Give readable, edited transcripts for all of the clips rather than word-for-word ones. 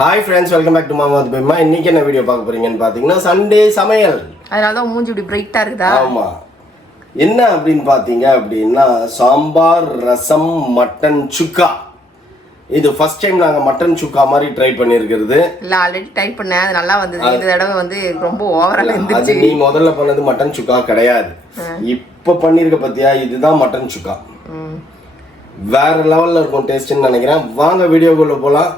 Hi friends, welcome back to மாமா பெம்மா. இன்னைக்கு என்ன வீடியோ பார்க்க போறீங்கன்னு பார்த்தீங்கன்னா சண்டே சமையல். அதனால தான் மூஞ்சி இப்படி பிரைட்டா இருக்குதா? ஆமா. என்ன அப்படின்னு பார்த்தீங்க அப்படின்னா சாம்பார், ரசம், மட்டன் சுக்கா. இது ஃபர்ஸ்ட் டைம் நாங்க மட்டன் சுக்கா மாதிரி ட்ரை பண்ணியிருக்கிறது. இல்ல ஆல்ரெடி ட்ரை பண்ணேன், அது நல்லா வந்தது. இந்த தடவை வந்து ரொம்ப ஓவரா இருந்துச்சு. அது நீ முதல்ல பண்ணது மட்டன் சுக்கா கிடையாது, இப்ப பண்ணிருக்க பத்தியா? இதுதான் மட்டன் சுக்கா. வேற லெவல்ல இருக்கும் டேஸ்ட்னு நினைக்கிறேன். வாங்க வீடியோக்குள்ள போலாம்.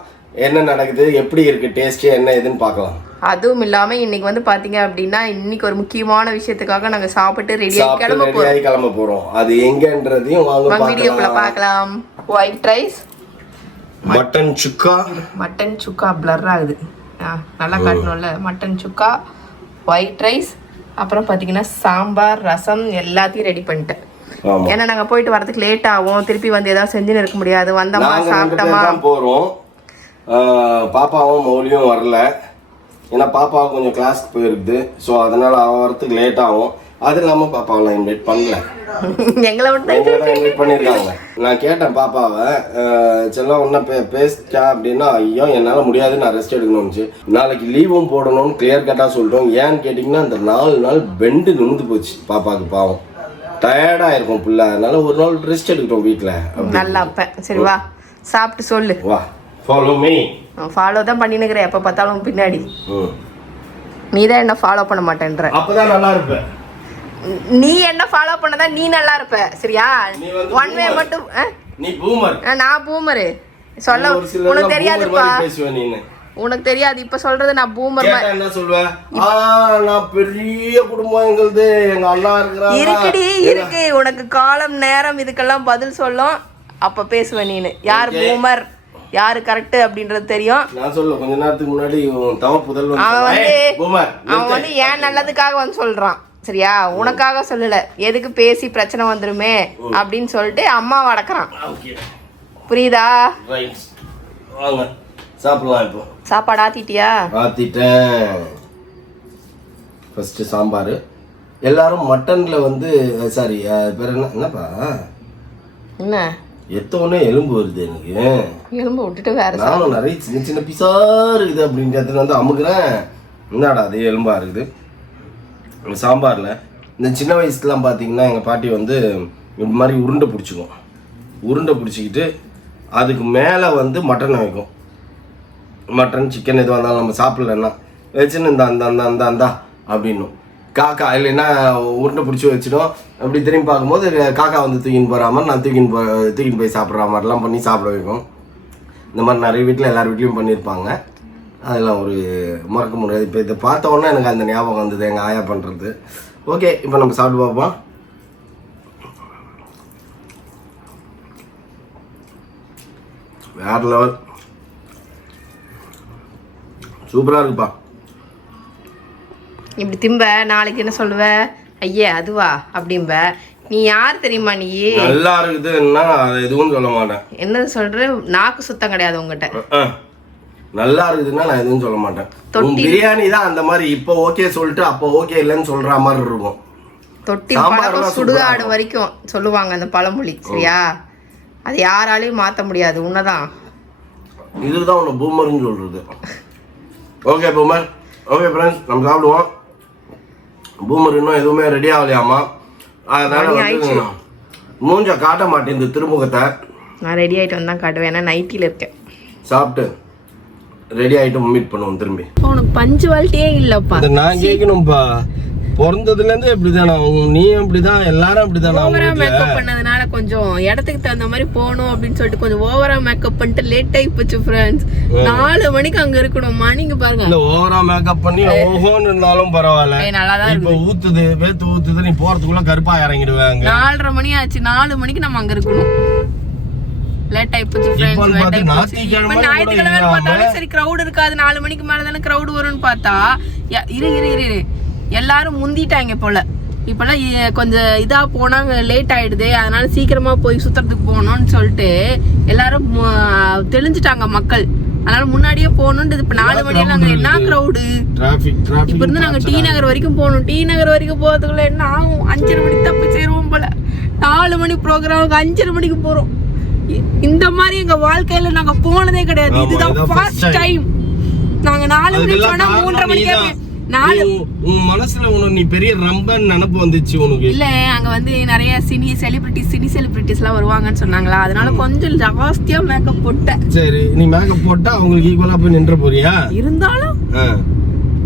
என்ன நடக்குது, எப்படி இருக்கு டேஸ்ட், என்ன ஏதுன்னு பார்க்கலாம். அதுவும் இல்லாம இன்னைக்கு வந்து பாத்தீங்க அப்படின்னா இன்னைக்கு ஒரு முக்கியமான விஷயத்துக்காக நாங்க சாப்பிட்டு ரெடியாகி கிளம்ப போறோம். அது எங்கன்றதையும் வாங்க வீடியோக்குள்ள பார்க்கலாம். ஒயிட் ரைஸ், மட்டன் சுக்கா. மட்டன் சுக்கா பிளர் ஆகுது, நல்லா காட்டணும்ல. மட்டன் சுக்கா, ஒயிட் ரைஸ், அப்புறம் பாத்தீங்கன்னா சாம்பார், ரசம் எல்லாத்தையும் ரெடி பண்ணிட்டேன். ஏன்னா நாங்க போயிட்டு வரதுக்கு லேட் ஆகும், திருப்பி வந்து ஏதாவது செஞ்சுன்னு இருக்க முடியாது. வந்தோமா சாப்பிட்டோமா போறோம். பாப்பாவும் மௌலியும் வரல, ஏன்னா பாப்பாவும் கொஞ்சம் கிளாஸ்க்கு போயிருக்குது. ஸோ அதனால அவன் வரத்துக்கு லேட் ஆகும். அது இல்லாமல் பாப்பாவை இன்வைட் பண்ணல, எங்களை இன்வைட் பண்ணியிருக்காங்க. நான் கேட்டேன் பாப்பாவை, செல்லம் ஒன்றா பேசிட்டா அப்படின்னா, ஐயோ என்னால் முடியாது, நான் ரெஸ்ட் எடுக்கணும்னுச்சு. நாளைக்கு லீவும் போடணும்னு கிளியர் கட்டாக சொல்லிட்டோம். ஏன்னு கேட்டிங்கன்னா அந்த 4 நாள் பெண்டு நிமிந்து போச்சு பாப்பாவுக்கு. பாவம் டயர்டாக இருக்கும் பிள்ளை, அதனால ஒரு நாள் ரெஸ்ட் எடுக்கட்டும் வீட்டில். நல்லா அப்ப சரி வா சாப்பிட்டு சொல்லு. வா ஃபாலோ மீ. ஃபாலோ தான் பண்ணினுக்கிறேன் எப்போ பார்த்தாலும் பின்னாடி. நீ தான் என்ன ஃபாலோ பண்ண மாட்டேன்ற. அப்பதான் நல்லா இருப்ப. நீ என்ன ஃபாலோ பண்ணதான் நீ நல்லா இருப்ப, சரியா? ஒன் வே மட்டும். நீ பூமர், நான் பூமர். சொல்ல உனக்கு தெரியாதுப்பா, உனக்கு தெரியாது. இப்ப சொல்றது நான் பூமர். என்ன சொல்லுவேன்? நான் பெரிய குடும்பம் எங்களுது, எங்க அண்ணா இருக்கிறாங்க. இருக்குடி இருக்கு, உனக்கு காலம் நேரம் இதுக்கெல்லாம் பதில் சொல்லும். அப்ப பேசுவேன் நீனு. யார் பூமர் யாரு கரெக்ட் அப்படின்றது தெரியும். நான் சொல்ல கொஞ்ச நேரத்துக்கு முன்னாடி அவன் வந்து ஏன் நல்லதுக்காக வந்து சொல்றான், சரியா? உனக்காக சொல்லல, எதுக்கு பேசி பிரச்சனை வந்துருமே அப்படின்னு சொல்லிட்டு அம்மா வடக்குறான். புரியுதா? சாப்பிடலாம். இப்போ சாப்பாடு ஆத்திட்டியா? ஆத்திட்டேன். ஃபர்ஸ்ட் சாம்பார். எல்லாரும் மட்டன்ல வந்து சாரி பேர் என்னப்பா, என்ன எத்தோடனே எலும்பு வருது எனக்கு. எலும்பு விட்டுட்டு வேற நானும் நிறைய சின்ன சின்ன பிசா இருக்குது அப்படின்றதுல வந்து அமுக்குறேன். என்னடா அது எலும்பா இருக்குது. சாம்பாரில் இந்த சின்ன வயசுலாம் பார்த்தீங்கன்னா எங்கள் பாட்டி வந்து இந்த மாதிரி உருண்டை பிடிச்சிக்கும். உருண்டை பிடிச்சிக்கிட்டு அதுக்கு மேலே வந்து மட்டனை வைக்கும். மட்டன் சிக்கன் எதுவாக இருந்தாலும் நம்ம சாப்பிட்லன்னா வச்சுன்னு இந்த அந்த அந்த அந்த அந்த அப்படின்னும். காக்கா இல்லைன்னா உருண்டை பிடிச்சி வச்சிடும். அப்படி திரும்பி பார்க்கும்போது காக்கா வந்து தூக்கின்னு போகிற மாதிரி நான் தூக்கின்னு போய் சாப்பிட்ற மாதிரிலாம் பண்ணி சாப்பிட வைக்கும். இந்த மாதிரி நிறைய வீட்டில் எல்லார் வீட்லேயும் பண்ணியிருப்பாங்க. அதெல்லாம் ஒரு மறக்க முடியாது. இப்போ இதை பார்த்த உடனே எனக்கு அந்த ஞாபகம் வந்தது, எங்கள் ஆயா பண்ணுறது. ஓகே, இப்போ நம்ம சாப்பிட்டு பார்ப்போம். வேறு லெவல், சூப்பராக இருக்குப்பா. இப்படி திம்ப நாளைக்கு என்ன சொல்லுவ? ஐயே அதுவா அப்படிம்ப. நீ யார் தெரியுமா? நீ நல்லா இருக்குதுன்னா அதை எதுவும் சொல்ல மாட்டேன். என்ன சொல்ற? நாக்கு சுத்தம் கிடையாது உங்ககிட்ட. நல்லா இருக்குதுன்னா நான் எதுவும் சொல்ல மாட்டேன். பிரியாணி தான் அந்த மாதிரி இப்போ ஓகே சொல்லிட்டு அப்போ ஓகே இல்லைன்னு சொல்ற மாதிரி இருக்கும். தொட்டில் பழக்கம் சுடுகாடு வரைக்கும் சொல்லுவாங்க அந்த பழமொழி, சரியா? அது யாராலையும் மாற்ற முடியாது, உன்னதான். இதுதான் உன்னை பூமர்னு சொல்றது. Okay boomer. ஓகே ஃப்ரெண்ட்ஸ், நம்ம சாப்பிடுவோம். பூமர் இன்னும் எதுவுமே ரெடி ஆகலையாமா, அதனால மூஞ்ச காட்ட மாட்டேன் இந்த திருமுகத்தை. நான் ரெடி ஆகிட்டு வந்தா காட்டுவேன், ஏன்னா நைட்டியில் இருக்கேன். சாப்பிட்டு ரெடி ஆகிட்டு மீட் பண்ணுவோம் திரும்பி. உனக்கு பஞ்சுவாலிட்டியே இல்லைப்பா. நான் கேட்கணும்ப்பா, பிறந்ததுலேருந்து இப்படிதானா? நீ அப்படிதான், எல்லாரும் அப்படிதானா? ஓவரா மேக்கப் பண்ணதுனால கொஞ்சம் இடத்துக்கு தகுந்த மாதிரி போகணும் அப்படின்னு சொல்லிட்டு கொஞ்சம் ஓவரா மேக்கப் பண்ணிட்டு லேட் ஆகி போச்சு ஃப்ரெண்ட்ஸ். 4 மணிக்கு அங்க இருக்கணும்மா. நீங்க பாருங்க, இந்த ஓவரா மேக்கப் பண்ணி ஓஹோன்னு இருந்தாலும் பரவாயில்ல. நல்லாதான் இப்போ ஊத்துது, வேத்து ஊத்துது, நீ போறதுக்குள்ள கருப்பா இறங்கிடுவாங்க. 4:30 மணி ஆச்சு, 4 மணிக்கு நம்ம அங்க இருக்கணும். லேட் ஆகி போச்சு ஃப்ரெண்ட்ஸ். ஞாயிற்றுக்கிழமை பார்த்தாலும் சரி கிரௌட் இருக்காது. 4 மணிக்கு மேல தானே கிரௌட் வரும்னு பார்த்தா இரு எல்லாரும் முந்திட்டாங்க போல. இப்போல்லாம் கொஞ்சம் இதாக போனாங்க, லேட் ஆகிடுது, அதனால சீக்கிரமாக போய் சுற்றுறதுக்கு போகணும்னு சொல்லிட்டு எல்லாரும் தெளிஞ்சிட்டாங்க மக்கள். அதனால முன்னாடியே போகணுன்றது. இப்போ 4 மணியில் நாங்கள் என்ன க்ரௌடு. இப்போ இருந்து நாங்கள் டி நகர் வரைக்கும் போகணும். டி நகர் வரைக்கும் போகிறதுக்குள்ள என்ன ஆகும்? 5:30 மணிக்கு தான் போய் சேருவோம் போல. 4 மணி ப்ரோக்ராமுக்கு 5:30 மணிக்கு போகிறோம். இந்த மாதிரி எங்கள் வாழ்க்கையில் நாங்கள் போனதே கிடையாது. இதுதான் ஃபர்ஸ்ட் டைம். 4 மணிக்கு சொன்னா 3:30 மணிக்கே உன் மனசுல உனக்கு நீ பெரிய ரம்பன்னு நினைப்பு வந்துச்சு உனக்கு? இல்ல அங்க வந்து நிறைய சினி செலிபிரிட்டிஸ் எல்லாம் வருவாங்கன்னு சொன்னாங்களா, அதனால கொஞ்சம் ஜாஸ்தியா மேக்கப் போட்டேன். சரி, நீ மேக்கப் போட்டா அவங்களுக்கு ஈக்குவலா போய் நின்ற போறியா? இருந்தாலும்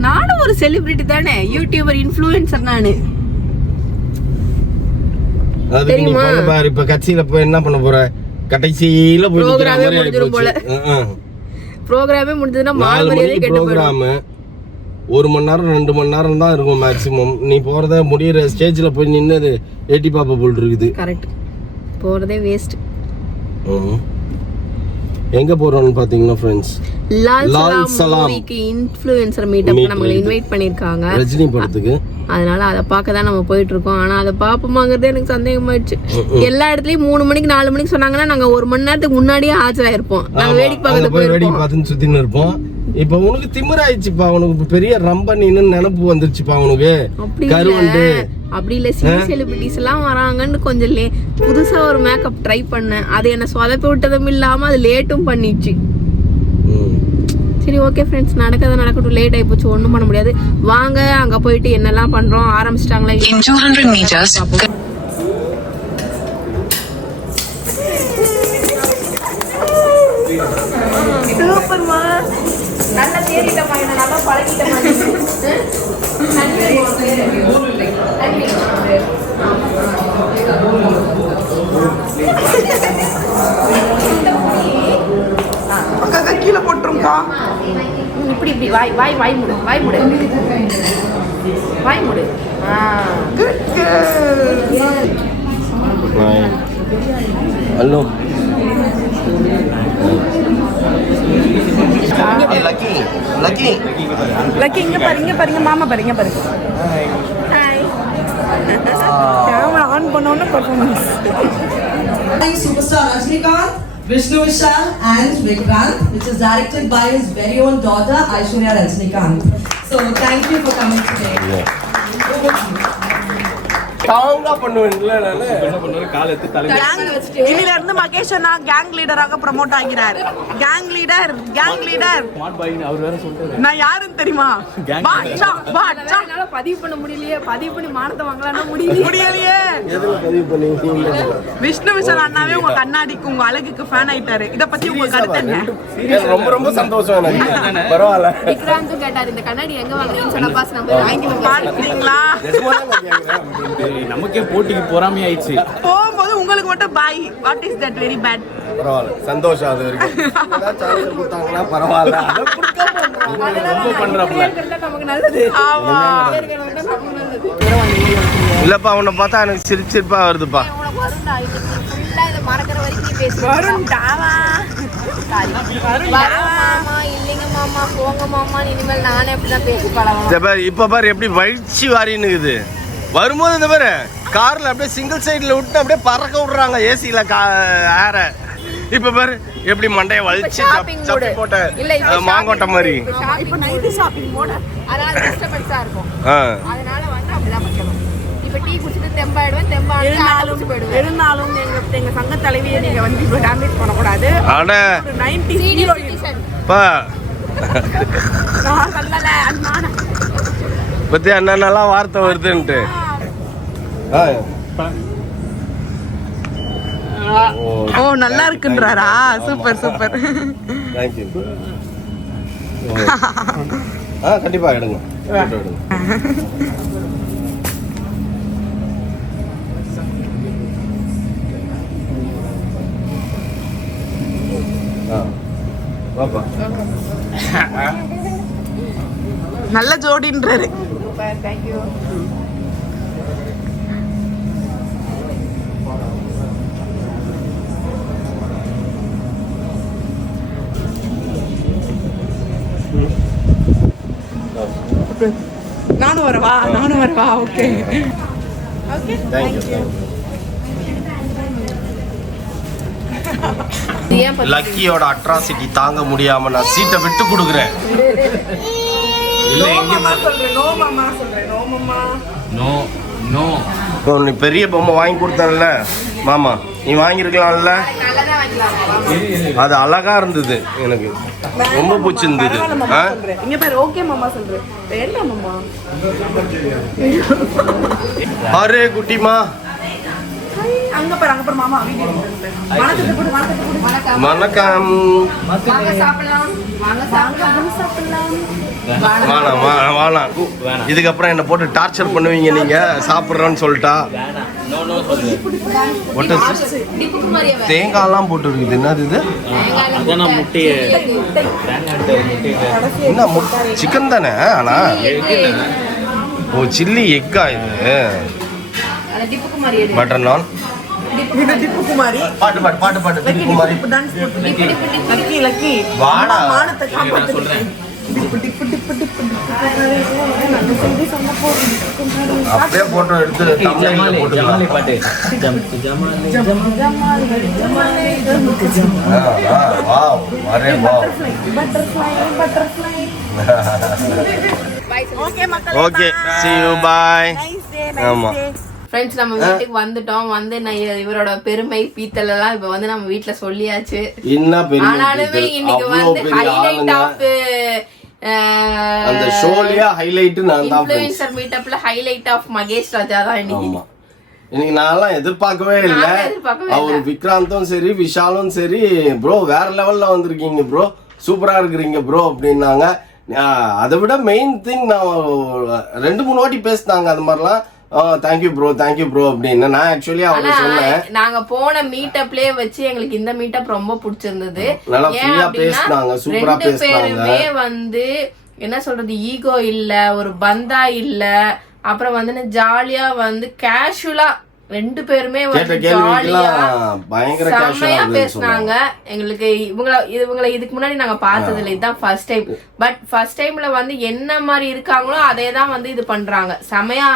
நானும் ஒரு செலிபிரிட்டி தானே, யூடியூபர் இன்ஃப்ளூயன்சர் நானு. தெரியுமா? இப்ப கட்சியில போய் என்ன பண்ண போற? கடைசியில போய் ப்ரோகிராமே முடிஞ்சிரும் போல. ப்ரோகிராமே முடிஞ்சதுன்னா மால்வரியே கேட்ட ப்ரோகிராம் 1 மணி நேரம் 2 மணி நேரம் தான் இருக்கும் மேக்ஸிமம். நீ போறத முடியற ஸ்டேஜ்ல போய் நின்னது ஏட்டி பாப்பா போல் இருக்குது. கரெக்ட், போறதே வேஸ்ட். எங்க போறோம்னு பாத்தீங்கன்னா ஃப்ரெண்ட்ஸ், லால் சலாம் மூவிக்கு இன்ஃப்ளூயன்சர் மீட்டப் நம்மள இன்வைட் பண்ணிருக்காங்க, ரஜினி படத்துக்கு. அதனால அத பார்க்க தான் நம்ம போயிட்டு இருக்கோம். ஆனா அத பாப்போமாங்கிறது எனக்கு சந்தேகமாயிடுச்சு. எல்லா இடத்துலயும் 3 மணிக்கு 4 மணிக்கு சொன்னாங்கன்னா நாங்க 1 மணி நேரத்துக்கு முன்னாடியே ஆஜராயிருப்போம். நாங்க வேடிக்கை பார்க்க போய் வேடிக்கை பார்த்துன்னு சுத்தின்னு இருப்போம். இப்ப உனக்கு திமிராயிடுச்சுப்பா, உனக்கு பெரிய ரம்பனின்னு நினைப்பு வந்துருச்சுப்பா உனக்கு. கருவண்டு அப்படி இல்ல, சினி செலிபிரிட்டிஸ் எல்லாம் வராங்கன்னு கொஞ்சம் புதுசா ஒரு மேக்கப் ட்ரை பண்ணேன். அது என்ன சொதப்பி விட்டதும் இல்லாம அது லேட்டும் பண்ணிடுச்சு. சரி ஓகே ஃப்ரெண்ட்ஸ், நடக்கட்டும். லேட் ஆகி போச்சு, ஒன்றும் பண்ண முடியாது. வாங்க அங்க போயிட்டு என்னெல்லாம் பண்றோம், ஆரம்பிச்சிட்டாங்களா? சூப்பர்மா, நல்ல தேறிட்டமா, என்ன நல்லா பழகிட்டமா. கீழே போட்டுருங்கா. இப்படி வாய் மூடு. ஹலோ லக்கி இங்க பாருங்க மாமா பாருங்க. ஹாய். கேமரா ஆன் பண்ணோம்னா performance. Superstar Rajnikant, Vishnu Vishal and Vikrant, which is directed by his very own daughter Aishwarya Rajnikant. So thank you for coming today. இன்னில இருந்து மகேஷ் அண்ணா கேங் லீடராக ப்ரோமோட் ஆகிறார். கேங் லீடர் நான் யாருன்னு தெரியுமா? பதிவு பண்ண முடியலையே, பதிவு பண்ணி மானத்தை வாங்கலாம்னா முடியலையே. விஷ்ணு விஷால் அண்ணாவே உங்க கண்ணாடிக்கு உங்க அழகுக்கு ஃபேன் ஆயிட்டாரு. இத பத்தி உங்க கருத்து என்ன? ரொம்ப சந்தோஷம். பரவாயில்ல. விக்ராந்த் கேட்டாரு இந்த கண்ணாடி எங்க வாங்குறீங்கன்னு சொன்னா பாஸ் நம்ம வாங்கி பாத்தீங்களா? நமக்கே போட்டிக்கு பொறாமை ஆயிடுச்சு. போகும்போது உங்களுக்கு மட்டும் bye. What is that very bad? பரவாயில்ல, சந்தோஷம். அது வரைக்கும் சான்ஸ் கொடுத்தாங்கன்னா பரவாயில்ல. ரொம்ப பண்றாப்ல. நமக்கு நல்லது. ஆமா. இல்லப்பா, உன்னை பார்த்தா எனக்கு சிரிச்சிருப்பா வருதுப்பா. உனக்கு வரும்டா, இது ஃபுல்லா இத மறக்கிற வரைக்கும் நீ பேசு. வரும்டாவா. மாமா இல்லைங்க மாமா, போங்க மாமா, இனிமேல் நானே அப்படிதான் பேசி பழகணும். இப்ப பாரு எப்படி வழிச்சு வாரின்னுக்குது. வரும்போது இந்த பாரு கார்ல அப்படியே சிங்கிள் சைடுல விட்டு அப்படியே பறக்க விடுறாங்க ஏசில ஏற. இப்ப பாரு எப்படி மண்டைய வலிச்சு சப்பி போட்ட மாங்கோட்டை மாதிரி. இப்ப நைட் ஷாப்பிங் போட அதனால டிஸ்டர்பன்ஸா இருக்கும். அதனால வந்து அப்படிதான் பண்ணணும். இப்ப டீ குடிச்சிட்டு தெம்பாயிடுவேன், போயிடுவேன். இருந்தாலும் எங்க சங்க தலைவியை நீங்க வந்து இப்ப டேமேஜ் பண்ணக்கூடாது. அட 90s ஹீரோயின் பா நான் சொல்லல அண்ணா. பத்தி அண்ணனெல்லாம் வார்த்தை வருதுன்ட்டு. ஓ நல்லா இருக்குன்றாரா? Super super. தேங்க்யூ. கண்டிப்பா எடுங்க. பாப்பா நல்ல ஜோடின்றாரு. தேங்க்யூ. நானும் வரவா? Okay okay thank you. லக்கியோட அட்ராசிட்டி தாங்க முடியாம நான் சீட்டை விட்டு கொடுக்குறேன். இல்ல எங்க சொல்றேன். நோ மாமா சொல்றேன். நோ இப்போ நீ பெரிய பொம்மை வாங்கி கொடுத்தல மாமா, நீ வாங்கியிருக்கலாம்ல. நல்லதா வாங்கிக்கலாம். அது அழகா இருந்தது, எனக்கு ரொம்ப பிடிச்சிருந்தது. இங்க பாரு, ஓகே மாமா சொல்றேன். வேண்டாம் மாமா. அரே குட்டிமா, அங்க பாரு மாமா வீடியோ எடுத்து. வணக்கத்தை போடு, வணக்கத்தை போடு. வணக்கம். வாங்க சாப்பிடலாம். வாங்க சாப்பிடலாம். வேணாம். இதுக்கப்புறம் என்ன போட்டு டார்ச்சர் பண்ணுவீங்க நீங்க சாப்பிட்றோன்னு சொல்லிட்டா. டிப்புக்கு மாதிரியே வேற. தேங்காய்லாம் போட்டு இருக்குது. என்னது இது? அதான் முட்டையை என்ன சிக்கன் தானே? ஆனா ஓ சில்லி எக்கா இது? அந்த டிப்புக்கு மாதிரியே. பட்டர் நான். இது டிப்பு குமாரி. பாட்டு டிப்பு குமாரி. டான்ஸ் போட்டு. லக்கி. வாடா. மானத்தை காப்பாத்து. சொல்றேன். டிப்பு டிப்பு டிப்பு டிப்பு நல்ல செய்தி சொன்ன போது. அப்படியே போட்டோ எடுத்து thumbnail ல போட்டுக்கலாம். ஜமாலி பாட்டு. வாவ், அரே வாவ். பட்டர்ஃப்ளை. ஓகே மக்களே. Okay, see you, bye. Nice day. ஆமா. ஃப்ரெண்ட்ஸ், நம்ம வீட்டுக்கு வந்துட்டோம். வந்து நான் இவரோட பெருமை பீத்தல் எல்லாம் இப்ப வந்து நம்ம வீட்டுல சொல்லியாச்சு. என்ன பெரிய ஆனாலுமே இன்னைக்கு வந்து ஹைலைட் ஆஃப் அந்த ஷோலயே ஹைலைட் நான் தான். இன்ஃப்ளூயன்சர் மீட்டப்ல ஹைலைட் ஆஃப் மகேஷ் ராஜா தான் இன்னைக்கு. ஆமா, இன்னைக்கு நான்லாம் எதிர்பார்க்கவே இல்லை. அவர் விக்ராந்தும் சரி விஷாலும் சரி, ப்ரோ வேற லெவல்ல வந்திருக்கீங்க ப்ரோ, சூப்பரா இருக்கிறீங்க ப்ரோ அப்படின்னாங்க. அதை விட மெயின் திங், நான் 2-3 வாட்டி பேசினாங்க அது மாதிரிலாம். தேங்க்யூ ப்ரோ அப்படின்னு. நான் ஆக்சுவலி அவங்க சொன்னேன். நாங்க போன மீட்டப்லயே வச்சு எங்களுக்கு இந்த மீட்டப் ரொம்ப பிடிச்சிருந்தது. நல்லா ஃப்ரீயா பேசினாங்க, சூப்பரா பேசினாங்க. பேருமே வந்து என்ன சொல்றது, ஈகோ இல்ல, ஒரு பந்தா இல்ல, அப்புறம் வந்து ஜாலியா வந்து கேஷுவலா 2 பேருமே வந்து ஜாலியா பயங்கர செம்மையா பேசினாங்க. எங்களுக்கு இவங்களை இதுக்கு முன்னாடி நாங்க பார்த்தது இல்லை, இதுதான் ஃபர்ஸ்ட் டைம். பட் ஃபர்ஸ்ட் டைம்ல வந்து என்ன மாதிரி இருக்காங்களோ அதே தான் வந்து இது பண்றாங்க. செம்மையா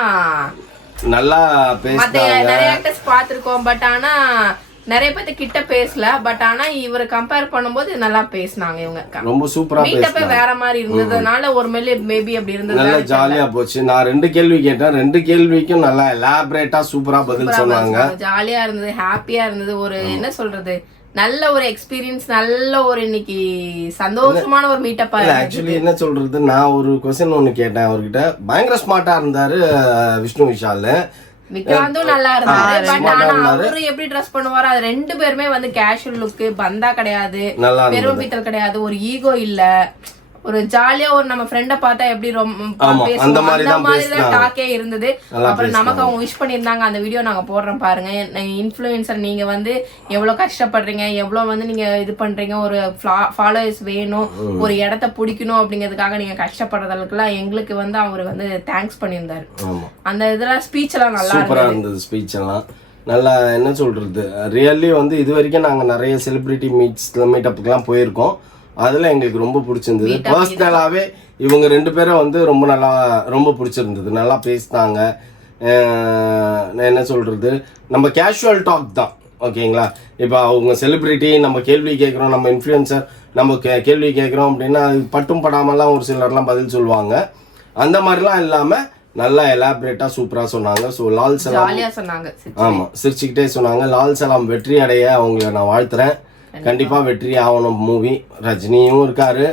நல்லா பேசினாங்க. நிறைய ஆக்டர்ஸ் பார்த்திருக்கோம், பட் ஆனா நிறைய பேர்த்து கிட்ட பேசல. பட் ஆனா இவரை கம்பேர் பண்ணும்போது நல்லா பேசினாங்க. இவங்க ரொம்ப சூப்பரா மீட்டப்பே வேற மாதிரி இருந்ததுனால ஒரு மேபி அப்படி இருந்தது. நல்லா ஜாலியா போச்சு. நான் 2 கேள்வி கேட்டேன், 2 கேள்விக்கும் நல்லா எலாபரேட்டா சூப்பரா பதில் சொன்னாங்க. ஜாலியா இருந்தது, ஹாப்பியா இருந்தது. ஒரு என்ன சொல்றது, நல்ல ஒரு எக்ஸ்பீரியன்ஸ், நல்ல ஒரு இன்னைக்கு சந்தோஷமான ஒரு மீட்டப்பா. ஆக்சுவலி என்ன சொல்றது, நான் ஒரு क्वेश्चन ஒன்னு கேட்டேன் அவர்கிட்ட. பயங்கர ஸ்மார்ட்டா இருந்தாரு விஷ்ணு விஷால். விக்ராந்தும் நல்லா இருந்தாரு. பட் ஆனா அவரு எப்படி ட்ரெஸ் பண்ணுவாரோ அது 2 பேருமே வந்து கேஷுவல் லுக், பந்தா கிடையாது, பெரும் பீத்தல் கிடையாது, ஒரு ஈகோ இல்ல, ஒரு ஜாலியா ஒரு நம்ம ஃப்ரெண்ட பார்த்தா எப்படி ரொம்ப அந்த மாதிரி தான் டாக்கே இருந்தது. அப்புறம் நமக்கு அவங்க விஷ் பண்ணிருந்தாங்க. அந்த வீடியோ நாங்க போடுறோம் பாருங்க. இன்ஃப்ளூயன்சர் நீங்க வந்து எவ்வளவு கஷ்டப்படுறீங்க, எவ்வளவு வந்து நீங்க இது பண்றீங்க, ஒரு ஃபாலோவர்ஸ் வேணும், ஒரு இடத்த பிடிக்கணும் அப்படிங்கிறதுக்காக நீங்க கஷ்டப்படுறதுக்கெல்லாம் எங்களுக்கு வந்து அவர் வந்து தேங்க்ஸ் பண்ணியிருந்தாரு. அந்த இதெல்லாம் ஸ்பீச் எல்லாம் நல்லா இருந்தது. ஸ்பீச் எல்லாம் நல்லா, என்ன சொல்றது, ரியல்லி வந்து இது வரைக்கும் நாங்க நிறைய செலிபிரிட்டி மீட்டப்புக்கெல்லாம் போயிருக்கோம். அதில் எங்களுக்கு ரொம்ப பிடிச்சிருந்தது. பர்சனலாகவே இவங்க 2 பேரும் வந்து ரொம்ப பிடிச்சிருந்தது. நல்லா பேசினாங்க. என்ன சொல்கிறது, நம்ம கேஷுவல் டாக் தான், ஓகேங்களா. இப்போ அவங்க செலிப்ரிட்டி, நம்ம கேள்வி கேட்குறோம், நம்ம இன்ஃப்ளூயன்சர் நம்ம கேள்வி கேட்குறோம் அப்படின்னா அது பட்டும் படாமலாம் ஒரு சிலர்லாம் பதில் சொல்லுவாங்க. அந்த மாதிரிலாம் இல்லாமல் நல்லா எலாபரேட்டாக சூப்பராக சொன்னாங்க. ஸோ லால் சலாம் சொன்னாங்க. ஆமாம், சிரிச்சுக்கிட்டே சொன்னாங்க. லால் சலாம் வெற்றி அடைய அவங்கள நான் வாழ்த்துறேன். கண்டிப்பா வெற்றி ஆகணும் மூவி. ரஜினியும் இருக்காரு,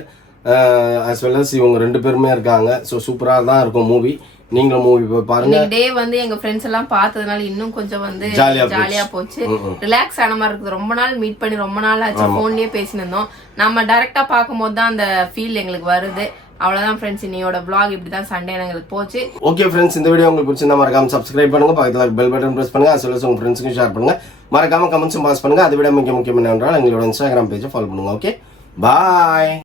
as well as இவங்க 2 பேருமே இருக்காங்க. ஸோ சூப்பரா தான் இருக்கும் மூவி. நீங்களும் மூவி போய் பாருங்க. டே வந்து எங்க ஃப்ரெண்ட்ஸ் எல்லாம் பார்த்ததுனால இன்னும் கொஞ்சம் வந்து ஜாலியா போச்சு. ரிலாக்ஸ் ஆன மாதிரி இருக்குது. ரொம்ப நாள் மீட் பண்ணி ரொம்ப நாள் ஆச்சு, போன்லயே பேசினிருந்தோம். நம்ம டைரக்டா பார்க்கும்போது தான் அந்த ஃபீல் எங்களுக்கு வருது. அவ்வளவுதான் ஃப்ரெண்ட்ஸ், இன்னையோட vlog இப்படிதான் சண்டே எங்களுக்கு போச்சு. ஓகே ஃப்ரெண்ட்ஸ், இந்த வீடியோ உங்களுக்கு பிடிச்சிருந்தா மறக்காம சப்ஸ்கிரைப் பண்ணுங்க, பக்கத்துல பெல் பட்டன் பிரஸ் பண்ணுங்க, as well as உங்க ஃப்ரெண்ட்ஸ்க்கு ஷேர் பண்ணுங்க. மறக்காம கமெண்ட்ஸும் பாஸ் பண்ணுங்க. அதை விட முக்கியம் என்னவென்றால் எங்களோட இன்ஸ்டாகிராம் பேஜை ஃபாலோ பண்ணுங்க. ஓகே, பாய்.